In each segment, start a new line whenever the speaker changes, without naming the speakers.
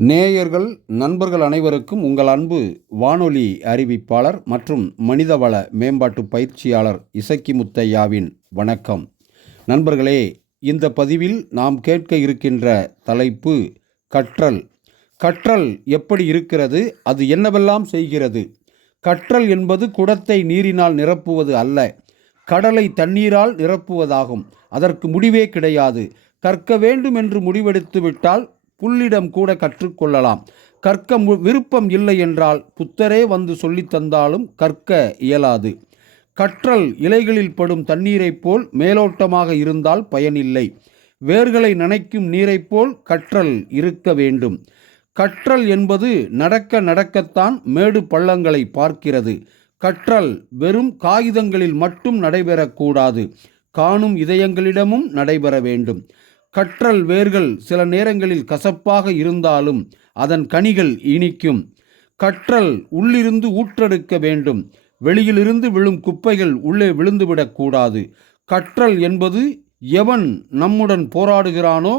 நேயர்கள் நண்பர்கள் அனைவருக்கும் உங்கள் அன்பு வானொலி அறிவிப்பாளர் மற்றும் மனிதவள மேம்பாட்டு பயிற்சியாளர் இசக்கி முத்தையாவின் வணக்கம். நண்பர்களே இந்த பதிவில் நாம் கேட்க இருக்கின்ற தலைப்பு கற்றல். கற்றல் எப்படி இருக்கிறது? அது என்னவெல்லாம் செய்கிறது? கற்றல் என்பது குடத்தை நீரினால் நிரப்புவது அல்ல கடலை தண்ணீரால் நிரப்புவதாகும். அதற்கு முடிவே கிடையாது. கற்க வேண்டும் என்று முடிவெடுத்து விட்டால் புல்லிடம் கூட கற்றுக்கொள்ளலாம். கற்க மு- விருப்பம் இல்லை என்றால் புத்தரே வந்து சொல்லித் தந்தாலும் கற்க இயலாது. கற்றல் இலைகளில் படும் தண்ணீரைப் போல் மேலோட்டமாக இருந்தால் பயனில்லை. வேர்களை நனைக்கும் நீரைப் போல் கற்றல் இருக்க வேண்டும். கற்றல் என்பது நடக்க நடக்கத்தான் மேடு பள்ளங்களை பார்க்கிறது. கற்றல் வெறும் காகிதங்களில் மட்டும் நடைபெறக்கூடாது. காணும் இதயங்களிடமும் நடைபெற வேண்டும். கற்றல் வேர்கள் சில நேரங்களில் கசப்பாக இருந்தாலும் அதன் கனிகள் இனிக்கும். கற்றல் உள்ளிருந்து ஊற்றெடுக்க வேண்டும். வெளியிலிருந்து விழும் குப்பைகள் உள்ளே விழுந்துவிடக்கூடாது கற்றல் என்பது எவன் நம்முடன் போராடுகிறானோ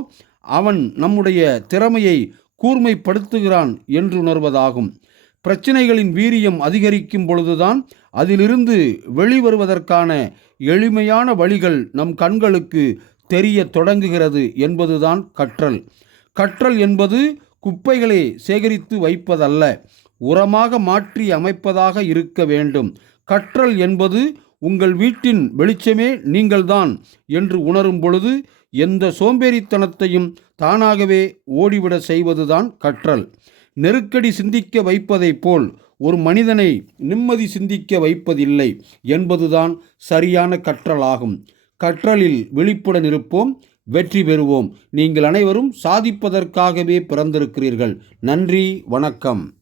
அவன் நம்முடைய திறமையை கூர்மைப்படுத்துகிறான் என்று உணர்வதாகும் பிரச்சனைகளின் வீரியம் அதிகரிக்கும் பொழுதுதான் அதிலிருந்து வெளிவருவதற்கான எளிமையான வழிகள் நம் கண்களுக்கு தெரிய தொடங்குகிறது என்பதுதான் கற்றல். கற்றல் என்பது குப்பைகளை சேகரித்து வைப்பதல்ல உரமாக மாற்றி அமைப்பதாக இருக்க வேண்டும். கற்றல் என்பது உங்கள் வீட்டின் வெளிச்சமே நீங்கள்தான் என்று உணரும் பொழுது எந்த சோம்பேறித்தனத்தையும் தானாகவே ஓடிவிட செய்வதுதான் கற்றல். நெருக்கடி சிந்திக்க வைப்பதைப் போல் ஒரு மனிதனை நிம்மதி சிந்திக்க வைப்பதில்லை என்பதுதான் சரியான கற்றலாகும். கற்றலில் விழிப்புடன் இருப்போம் வெற்றி பெறுவோம். நீங்கள் அனைவரும் சாதிப்பதற்காகவே பிறந்திருக்கிறீர்கள். நன்றி வணக்கம்.